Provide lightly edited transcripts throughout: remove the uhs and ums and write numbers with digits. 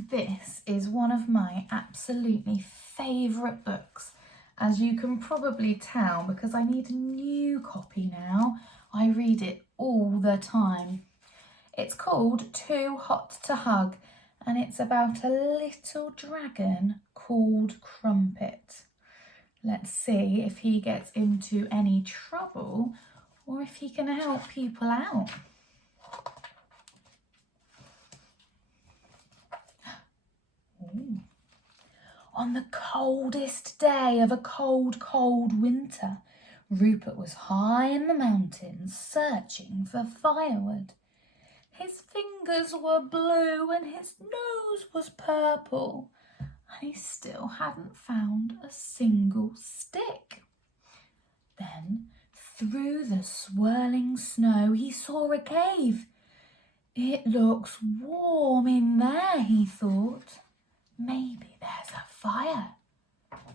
This is one of my absolutely favourite books, as you can probably tell because I need a new copy now. I read it all the time. It's called Too Hot to Hug, and it's about a little dragon called Crumpet. Let's see if he gets into any trouble or if he can help people out. Ooh. On the coldest day of a cold, cold winter, Rupert was high in the mountains searching for firewood. His fingers were blue and his nose was purple, and he still hadn't found a single stick. Then, through the swirling snow, he saw a cave. It looks warm in there, he thought. Maybe there's a fire.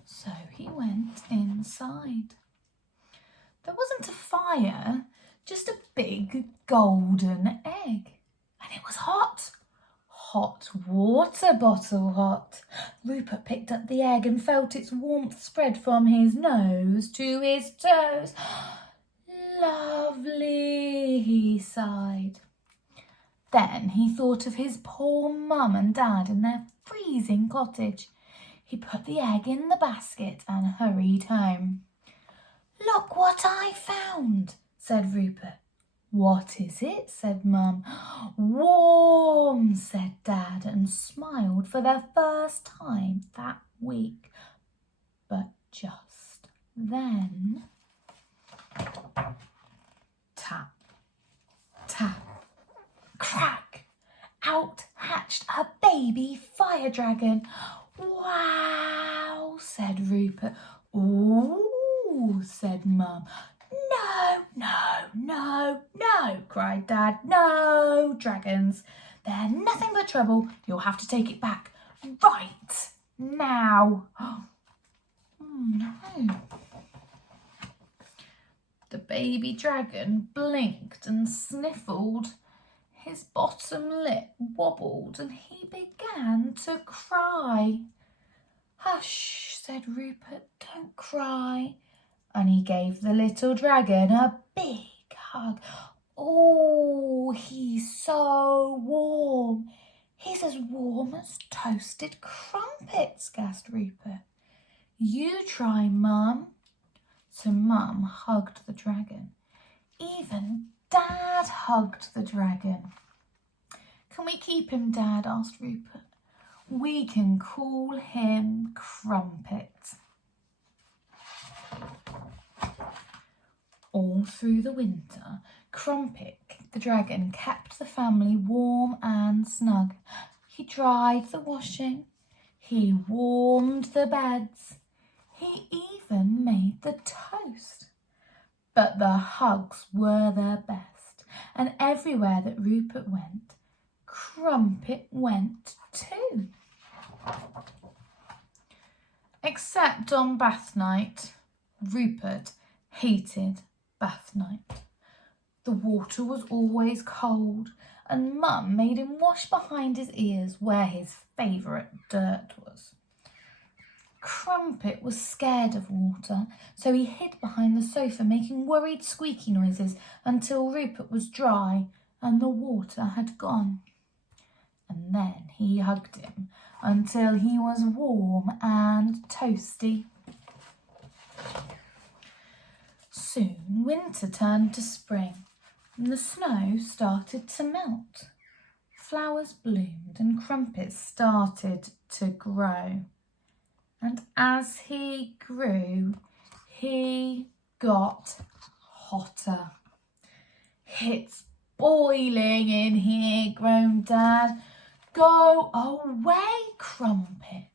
So he went inside. There wasn't a fire, just a big golden egg. And it was hot. Hot water bottle hot. Rupert picked up the egg and felt its warmth spread from his nose to his toes. Lovely, he sighed. Then he thought of his poor mum and dad in their freezing cottage. He put the egg in the basket and hurried home. Look what I found, said Rupert. What is it? Said Mum. Warm, said Dad, and smiled for the first time that week. But just then, tap, tap, crack, out hatched a baby fire dragon. Wow, said Rupert. Ooh, said Mum. No, cried Dad. No dragons. They're nothing but trouble. You'll have to take it back right now. Oh, no. The baby dragon blinked and sniffled. His bottom lip wobbled and he began to cry. Hush, said Rupert, don't cry. And he gave the little dragon a big hug. Oh, he's so warm. He's as warm as toasted crumpets, gasped Rupert. You try, Mum. So Mum hugged the dragon. Even Dad hugged the dragon. Can we keep him, Dad? Asked Rupert. We can call him Crumpet. All through the winter, Crumpet, the dragon, kept the family warm and snug. He dried the washing, he warmed the beds, he even made the toast. But the hugs were the best, and everywhere that Rupert went, Crumpet went too. Except on bath night. Rupert hated bath night. The water was always cold, and Mum made him wash behind his ears where his favourite dirt was. Crumpet was scared of water, so he hid behind the sofa, making worried squeaky noises until Rupert was dry and the water had gone. And then he hugged him until he was warm and toasty. Soon winter turned to spring, and the snow started to melt. Flowers bloomed and crumpets started to grow. And as he grew, he got hotter. It's boiling in here, groaned Dad. Go away, Crumpet.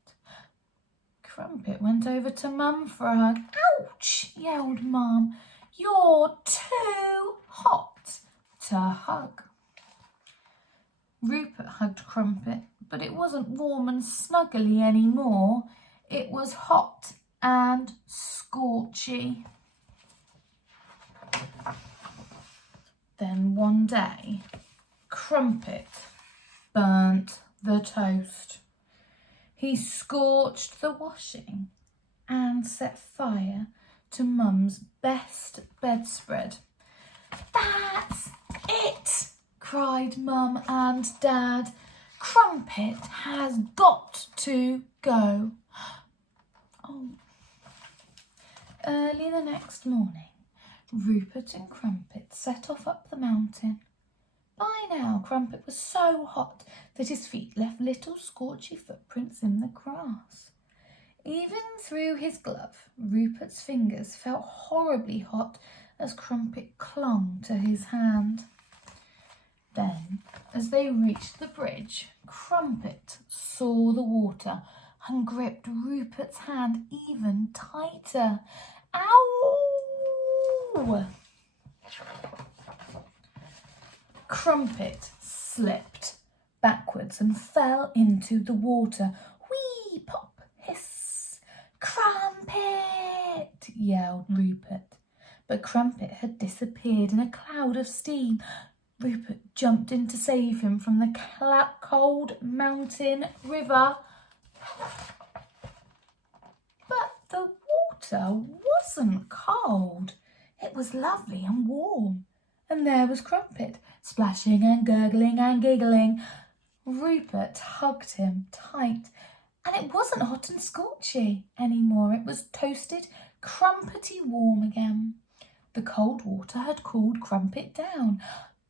Crumpet went over to Mum for a hug. Ouch, yelled Mum. You're too hot to hug. Rupert hugged Crumpet, but it wasn't warm and snuggly anymore. It was hot and scorchy. Then one day, Crumpet burnt the toast. He scorched the washing and set fire to Mum's best bedspread. "That's it!" cried Mum and Dad. "Crumpet has got to go." Oh. Early the next morning, Rupert and Crumpet set off up the mountain. By now, Crumpet was so hot that his feet left little scorchy footprints in the grass. Even through his glove, Rupert's fingers felt horribly hot as Crumpet clung to his hand. Then, as they reached the bridge, Crumpet saw the water and gripped Rupert's hand even tighter. Ow! Crumpet slipped backwards and fell into the water. Whee! Pop! Hiss! "Crumpet!" yelled Rupert. But Crumpet had disappeared in a cloud of steam. Rupert jumped in to save him from the cold mountain river. But the water wasn't cold. It was lovely and warm. And there was Crumpet, splashing and gurgling and giggling. Rupert hugged him tight, and it wasn't hot and scorchy anymore. It was toasted, crumpety warm again. The cold water had cooled Crumpet down.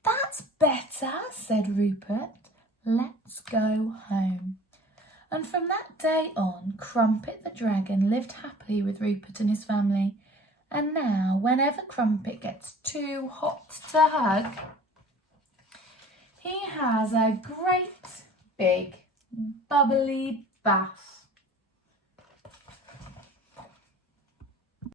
"That's better," said Rupert. "Let's go home." And from that day on, Crumpet the dragon lived happily with Rupert and his family. And now, whenever Crumpet gets too hot to hug, he has a great big bubbly bath